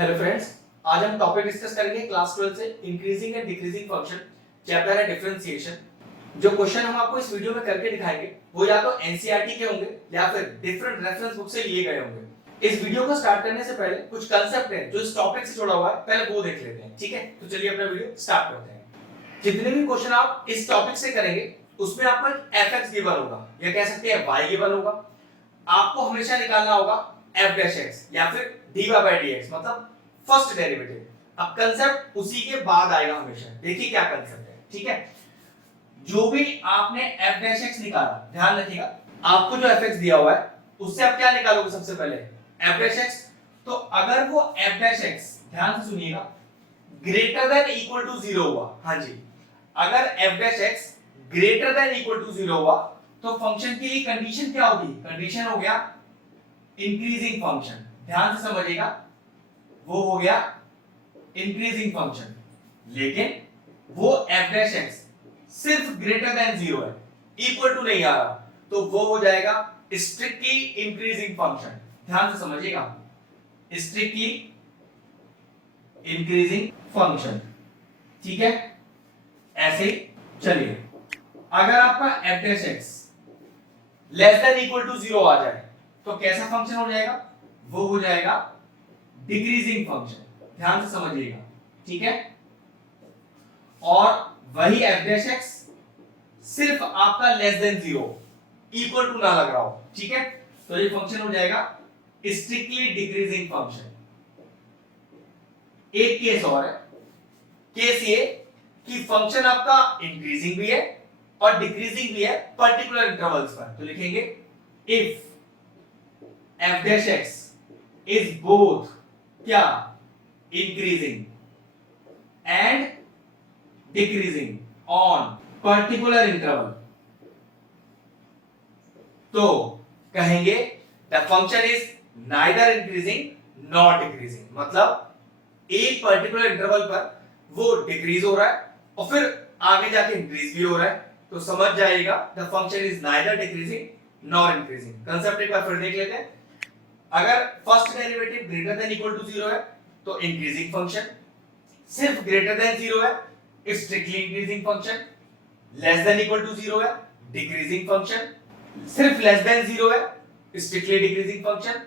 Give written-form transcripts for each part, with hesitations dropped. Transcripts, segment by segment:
Hello friends, आज हम topic discuss करेंगे क्लास 12 से increasing and decreasing function. Chapter है डिफरेंशिएशन। जो क्वेश्चन हम आपको इस वीडियो में करके दिखाएंगे वो या तो एनसीईआरटी के होंगे या फिर डिफरेंट रेफरेंस बुक से लिए गए होंगे। इस वीडियो को स्टार्ट करने से पहले कुछ कांसेप्ट है जो इस टॉपिक से जुड़ा हुआ है, पहले वो देख लेते हैं। ठीक है, तो चलिए अपना वीडियो स्टार्ट करते हैं। जितने भी क्वेश्चन आप इस टॉपिक से करेंगे उसमें आपको fx गिवन होगा या कह सकते हैं y गिवन होगा। आपको हमेशा निकालना होगा f डैश x या फिर dy by dx, मतलब फर्स्ट डेरिवेटिव। अब कंसेप्ट उसी के बाद आएगा हमेशा। देखिए क्या कंसेप्ट है। ठीक है, जो भी आपने f डैश x निकाला, ध्यान रखिएगा आपको जो fx दिया हुआ है उससे आप क्या निकालोगे? सबसे पहले f डैश x। तो अगर वो f डैश x, ध्यान से सुनिएगा, ग्रेटर देन इक्वल टू 0 हुआ, हाँ जी, अगर f dash x greater than equal to 0 हुआ तो फंक्शन की कंडीशन क्या होगी? कंडीशन हो गया इंक्रीजिंग फंक्शन। ध्यान से समझिएगा, वो हो गया इंक्रीजिंग फंक्शन। लेकिन वो f डैश x सिर्फ ग्रेटर देन 0 है, इक्वल टू नहीं आ रहा, तो वो हो जाएगा स्ट्रिक्टली इंक्रीजिंग फंक्शन। ध्यान से समझिएगा, स्ट्रिक्टली इंक्रीजिंग फंक्शन। ठीक है, ऐसे ही चलिए। अगर आपका f dash x less than equal to 0 आ जाए तो कैसा फंक्शन हो जाएगा? वो हो जाएगा डिक्रीजिंग फंक्शन। ध्यान से समझिएगा, ठीक है। और वही f डैश x सिर्फ आपका लेस देन 0, इक्वल टू ना लग रहा हो, ठीक है, तो ये फंक्शन हो जाएगा स्ट्रिक्टली डिक्रीजिंग फंक्शन। एक केस और है, केस ये कि फंक्शन आपका इंक्रीजिंग भी है और डिक्रीजिंग भी है पर्टिकुलर इंटरवल्स पर। तो लिखेंगे if f dash x is both क्या? Increasing and decreasing on particular interval, तो कहेंगे the function is neither increasing not decreasing. मतलब एक पर्टिकुलर इंटरवल पर वो डिक्रीज हो रहा है और फिर आगे जाके इंक्रीज भी हो रहा है, तो समझ जाएगा the function is neither decreasing nor increasing. Concept एक बार फिर देख लेते हैं। अगर first derivative greater than equal to 0 है तो इंक्रीजिंग फंक्शन, सिर्फ ग्रेटर देन 0 है strictly increasing function, less than equal to 0 है डिक्रीजिंग फंक्शन, सिर्फ लेस देन 0 है strictly decreasing function,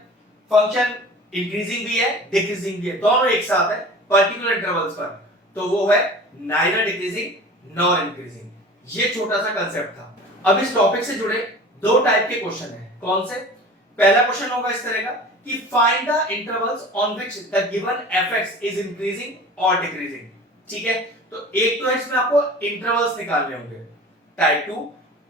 function increasing भी है डिक्रीजिंग भी है, दोनों एक साथ है पर्टिकुलर इंटरवल्स पर, तो वो है नाइदर डिक्रीजिंग नॉर इंक्रीजिंग। ये छोटा सा कांसेप्ट था। अब इस टॉपिक से जुड़े दो टाइप के क्वेश्चन हैं। कौन से? पहला क्वेश्चन होगा इस तरह का कि find the intervals on which the given fx is increasing और डिक्रीजिंग। ठीक है, तो एक तो है इसमें आपको इंटरवल्स निकालने होंगे। Type 2,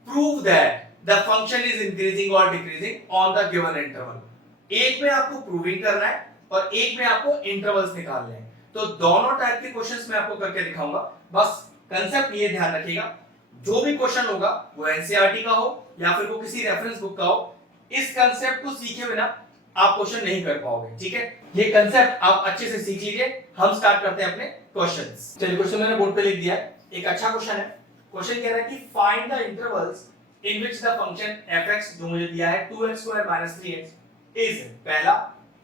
prove that the function is increasing और decreasing on the given interval. एक में आपको प्रूविंग करना है और एक में आपको इंटरवल्स निकालने हैं। तो दोनों टाइप के क्वेश्चंस मैं आपको करके दिखाऊंगा। बस कांसेप्ट ये ध्यान रखिएगा, जो भी क्वेश्चन होगा वो एनसीईआरटी का हो या फिर वो किसी रेफरेंस बुक का हो, इस कांसेप्ट को सीखे बिना आप क्वेश्चन नहीं कर पाओगे। ठीक है, ये कांसेप्ट आप अच्छे से सीख लीजिए। हम स्टार्ट करते हैं अपने क्वेश्चंस। चलिए, क्वेश्चन मैंने बोर्ड पे लिख दिया है। एक अच्छा क्वेश्चन है। क्वेश्चन कह रहा है कि find the intervals in which the function fx, जो मुझे दिया है 2x² - 3x, इज पहला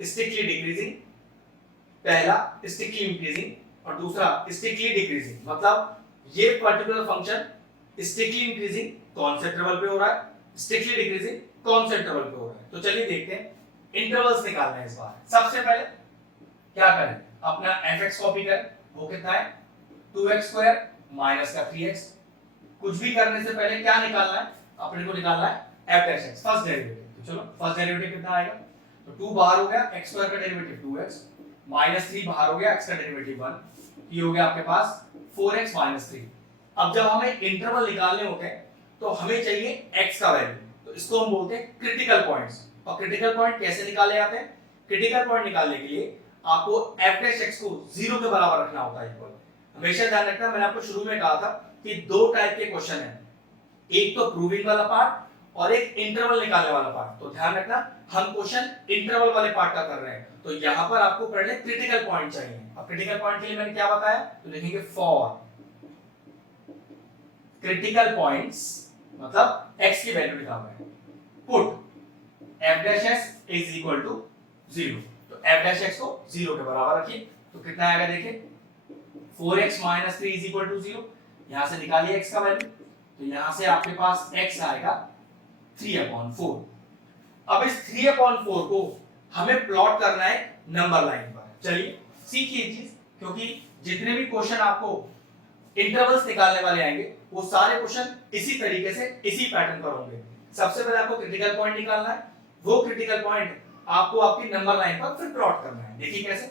स्ट्रिक्टली डिक्रीजिंग, पहला स्ट्रिक्टली इंक्रीजिंग और दूसरा स्ट्रिक्टली डिक्रीजिंग। मतलब ये पर्टिकुलर फंक्शन स्ट्रिक्टली इंक्रीजिंग कौन से इंटरवल पे हो रहा है, स्ट्रिक्टली डिक्रीजिंग कौन से इंटरवल पे हो रहा है। तो चलिए देखते हैं। इंटरवल्स निकालना है इस बार। सबसे पहले क्या करें? अपना fx कॉपी करें, वो कितना है 2x² माइनस का 3x। कुछ भी करने से पहले क्या निकालना है? अपने को निकालना है f dash x, first derivative. तो चलो, फर्स्ट डेरिवेटिव कितना आएगा? तो 2 बाहर हो गया, x² का डेरिवेटिव 2x, माइनस 3 बाहर हो गया, x का डेरिवेटिव 1, ये हो गया आपके पास 4x - 3। अब जब हमें इंटरवल निकालने होते हैं तो हमें चाहिए x का वैल्यू, तो इसको हम बोलते हैं क्रिटिकल पॉइंट्स। और क्रिटिकल पॉइंट कैसे निकाले जाते हैं? क्रिटिकल पॉइंट निकालने के लिए आपको f डैश x को 0 के बराबर रखना होता है, इक्वल। हमेशा ध्यान रखना, मैंने आपको शुरू में कहा था कि दो टाइप के क्वेश्चन हैं, एक तो प्रूविंग वाला पार्ट और एक इंटरवल निकालने वाला पार्ट। तो ध्यान रखना, हम क्वेश्चन इंटरवल वाले पार्ट का कर रहे हैं, तो यहां पर आपको पहले क्रिटिकल पॉइंट चाहिए। अब क्रिटिकल पॉइंट के लिए मैंने क्या बताया? तो लिखेंगे फॉर क्रिटिकल पॉइंट्स, मतलब x की वैल्यू निकालना है, put f dash s is equal to 0। तो तो f डैश x को 0 के बराबर रखिए, तो कितना आएगा देखिए 4x - 3 = 0। यहां से निकालिए x का वैल्यू, तो यहां से आपके पास x आएगा 3/4। अब इस 3/4 को हमें प्लॉट करना है नंबर लाइन पर। चलिए सीखिए चीज, क्योंकि जितने भी क्वेश्चन आपको इंटरवल्स निकालने वाले आएंगे वो सारे क्वेश्चन इसी तरीके से इसी पैटर्न पर होंगे। सबसे पहले आपको क्रिटिकल पॉइंट निकालना है, वो क्रिटिकल पॉइंट आपको आपकी नंबर लाइन पर फिर प्लॉट करना है। देखिए कैसे,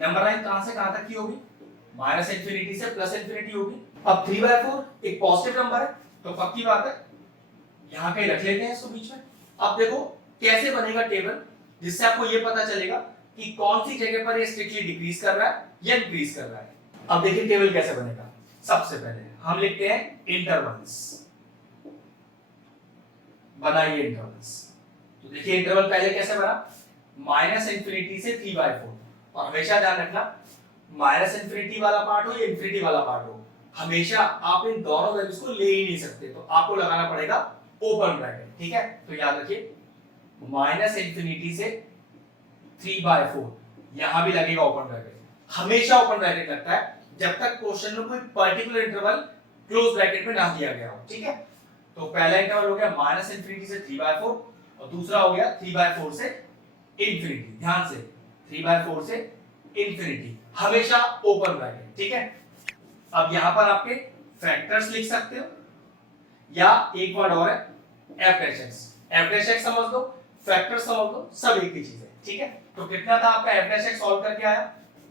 नंबर लाइन कहां से कहां तक की होगी, -∞ से +∞ होगी। अब 3/4 एक पॉजिटिव नंबर है, तो पक्की बात है यहां कहीं रख लेते हैं इसको बीच में। अब देखो कैसे बनेगा टेबल, जिससे आपको ये पता चलेगा कि कौन सी जगह पर ये स्ट्रिक्टली डिक्रीज कर रहा है या इंक्रीज कर रहा है। अब देखिए टेबल कैसे बनेगा। सबसे पहले हम लिखते हैं इंटरवल्स, बनाइए इंटरवल्स। तो देखिए इंटरवल पहले कैसे बना, -∞ से 3/4। और हमेशा ध्यान रखना -∞ वाला पार्ट हो या इंफिनिटी वाला पार्ट हो, हमेशा आप इन दोनों वैल्यूज को ले ही नहीं सकते, तो आपको लगाना पड़ेगा ओपन ब्रैकेट। ठीक है, तो याद रखिए -∞ से 3/4, यहां भी लगेगा ओपन ब्रैकेट। हमेशा ओपन ब्रैकेट लगता है जब तक क्वेश्चन में कोई पर्टिकुलर इंटरवल क्लोज ब्रैकेट में ना दिया गया हो। ठीक है, तो पहला इंटरवल हो गया -∞ से 3/4 और दूसरा हो गया 3/4 से इंफिनिटी। ध्यान से 3/4 से इंफिनिटी, हमेशा ओपन ब्रैकेट। ठीक है, अब यहां पर आपके फैक्टर्स लिख सकते हो, या एक वर्ड और है f dash x। f dash x समझ लो, फैक्टर समझ लो, सब एक ही चीज है। ठीक है, तो कितना था आपका f डैश x सॉल्व करके आया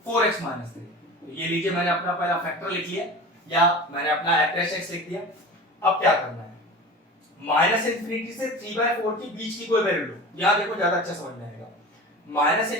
4x - 3। तो ये लीजिए मैंने अपना पहला फैक्टर लिख लिया, या मैंने अपना f डैश x लिख दिया। अब क्या करना है, -∞ से 3/4 के बीच की कोई वैल्यू लो। यहां देखो ज्यादा अच्छा समझ में आएगा, -∞ से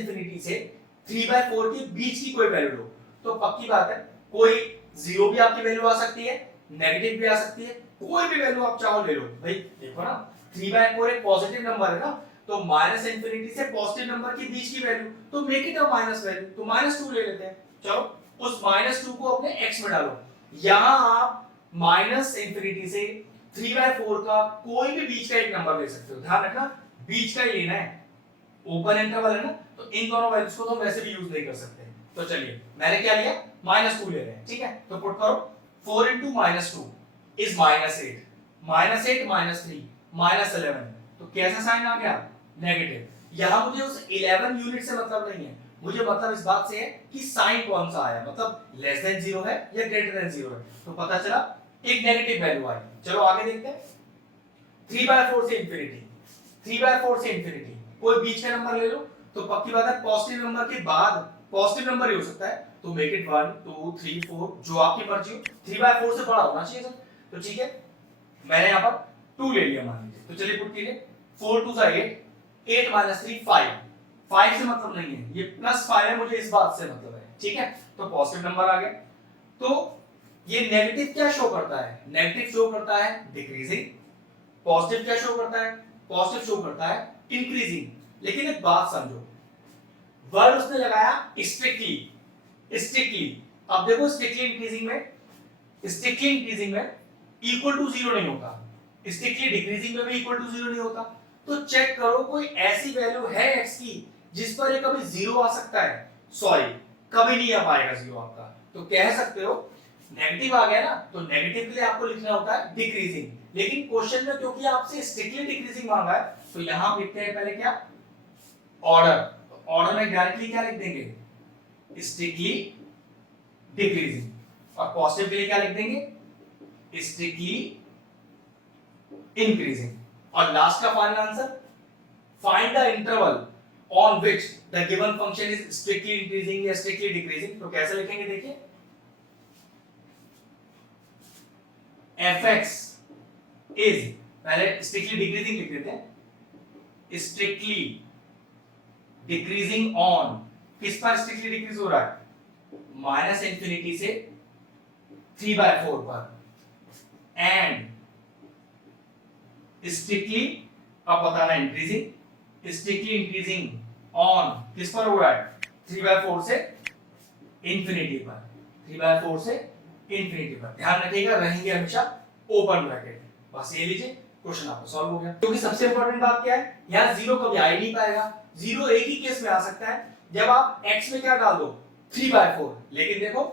3/4 के बीच की कोई वैल्यू लो, तो पक्की बात है कोई 0 भी आपकी वैल्यू आ सकती है, नेगेटिव भी आ सकती है, कोई भी वैल्यू आप चाहो ले लो। भाई देखो ना 3/4 एक पॉजिटिव नंबर है ना, तो -∞ से पॉजिटिव नंबर के बीच की वैल्यू तो make it a minus value, तो -2 ले लेते हैं। चलो उस -2 को अपने x में डालो, यहां आप -∞ से 3/4 का कोई भी बीच का एक नंबर ले सकते हो। ध्यान रखना बीच का ही लेना है, ओपन इंटरवल है ना, तो इन दोनों वैल्यूज को तो हम वैसे भी यूज नहीं कर सकते। तो चलिए मैंने क्या लिया, -2 ले रहे हैं। ठीक है, तो पुट करो 4 * -2 is -8, -8 - 3 -11, तो कैसा साइन आ गया, नेगेटिव। यहां मुझे उस 11 यूनिट से मतलब नहीं है, मुझे मतलब इस बात से है कि साइन कौन सा आया, मतलब लेस देन 0 है या ग्रेटर देन 0 है। तो पता चला एक नेगेटिव वैल्यू आई। चलो आगे देखते हैं, 3/4 से इंफिनिटी, 3/4 से इंफिनिटी कोई बीच का नंबर ले लो, तो पक्की बात है पॉजिटिव नंबर के बाद पॉजिटिव नंबर ही हो सकता है, तो मेक इट 1 2 3 4 जो आपकी मर्जी हो, 3/4 से बड़ा होना चाहिए सर। तो ठीक है, मैंने यहां पर 2 ले लिया मान लीजिए, तो चलिए पुट कीजिए 4 2 8, 8 - 3 5, 5 से मतलब नहीं है, ये +5 है, मुझे इस बात से मतलब है। ठीक है, तो पॉजिटिव नंबर आ गया। तो ये नेगेटिव क्या शो करता है, नेगेटिव शो करता है डिक्रीजिंग, पॉजिटिव क्या शो करता है, पॉजिटिव शो करता है इंक्रीजिंग। लेकिन एक बात समझो, वर्ड उसने लगाया स्ट्रिक्टली, स्ट्रिक्टली। अब देखो स्ट्रिक्टली इंक्रीजिंग में इक्वल टू 0 नहीं होता, स्ट्रिक्टली डिक्रीजिंग में भी इक्वल टू 0 नहीं होता। तो चेक करो कोई ऐसी वैल्यू है x की जिस पर ये कभी 0 आ सकता है, सॉरी कभी नहीं आ पाएगा 0 आपका। तो कह सकते हो नेगेटिव आ गया ना, तो नेगेटिव के लिए आपको लिखना होता है डिक्रीजिंग, लेकिन क्वेश्चन में क्योंकि आपसे स्ट्रिक्टली डिक्रीजिंग मांगा है, तो यहां हम लिखते हैं पहले क्या, ऑर्डर। तो ऑर्डर में डायरेक्टली क्या लिख देंगे, स्ट्रिक्टली डिक्रीजिंग, और पॉजिटिव के लिए क्या लिख देंगे, स्ट्रिक्टली इंक्रीजिंग। और लास्ट का final answer, find the interval on which the given function is strictly increasing या स्ट्रिक्टली डिक्रीजिंग। तो कैसे लिखेंगे देखिए, fx इज, पहले स्ट्रिक्टली डिक्रीजिंग लिख देते हैं, स्ट्रिक्टली डिक्रीजिंग ऑन, किस पर स्ट्रिक्टली डिक्रीज हो रहा है, -∞ से 3/4 पर, एंड स्ट्रिक्टली, अब बताना इंक्रीजिंग, स्ट्रिक्टली इंक्रीजिंग ऑन किस पर हो रहा है, 3/4 से इंफिनिटी पर, 3/4 से इंफिनिटी पर। ध्यान रखिएगा रहेंगे हमेशा ओपन ब्रैकेट। बस ये लीजिए क्वेश्चन आपका सॉल्व हो गया। क्योंकि सबसे इंपॉर्टेंट बात क्या है, यहाँ जीरो कभी आ ही नहीं पाएगा। जीरो एक ही केस में आ सकता है जब आप x में क्या डाल दो 3/4, लेकिन देखो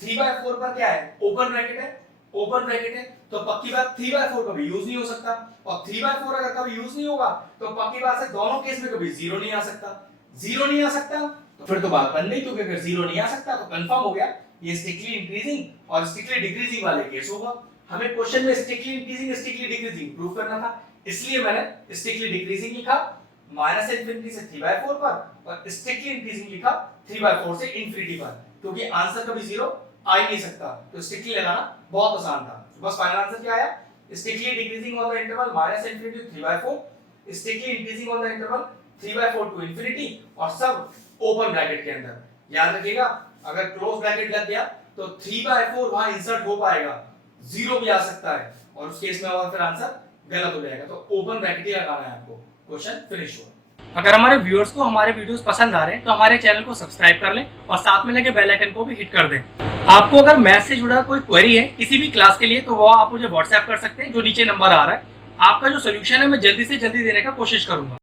3/4 पर क्या है, ओपन ब्रैकेट है, ओपन ब्रैकेट है, तो पक्की बात 3/4 कभी यूज नहीं हो सकता, और 3/4 अगर कभी यूज नहीं होगा तो पक्की बात है दोनों केस में कभी जीरो नहीं आ सकता। जीरो नहीं आ सकता तो फिर तो बात बन गई, क्योंकि अगर जीरो नहीं आ सकता तो कंफर्म हो गया ये स्ट्रिक्टली इंक्रीजिंग और स्ट्रिक्टली डिक्रीजिंग वाले केस होगा। हमें क्वेश्चन में strictly increasing strictly decreasing prove करना था, इसलिए मैंने स्ट्रिक्टली डिक्रीजिंग लिखा -∞ से 3/4 पर, और स्ट्रिक्टली इंक्रीजिंग लिखा 3/4 से इंफिनिटी पर, क्योंकि आंसर कभी जीरो आ ही नहीं सकता, तो स्ट्रिक्टली लगाना बहुत आसान था। बस फाइनल आंसर क्या आया, strictly decreasing on the interval -∞ to 3/4, strictly increasing on the interval 3/4 to infinity, और सब ओपन ब्रैकेट के अंदर। याद रखिएगा अगर क्लोज ब्रैकेट लग गया तो 3/4 वहां इंसर्ट हो पाएगा, जीरो भी आ सकता है, और उस केस में फिर आंसर गलत हो जाएगा, तो ओपन ब्रैकेट ही लगाना है आपको। क्वेश्चन फिनिश हुआ। अगर हमारे व्यूअर्स को हमारे वीडियोस पसंद आ रहे हैं तो हमारे चैनल को सब्सक्राइब कर लें और साथ में लगे बेल आइकन को भी हिट कर दें। आपको अगर मैथ से जुड़ा कोई क्वेरी है किसी भी क्लास के लिए तो वो आप मुझे व्हाट्सएप कर सकते हैं, जो नीचे नंबर आ रहा है। आपका जो सोल्यूशन है मैं जल्दी से जल्दी देने का कोशिश करूंगा।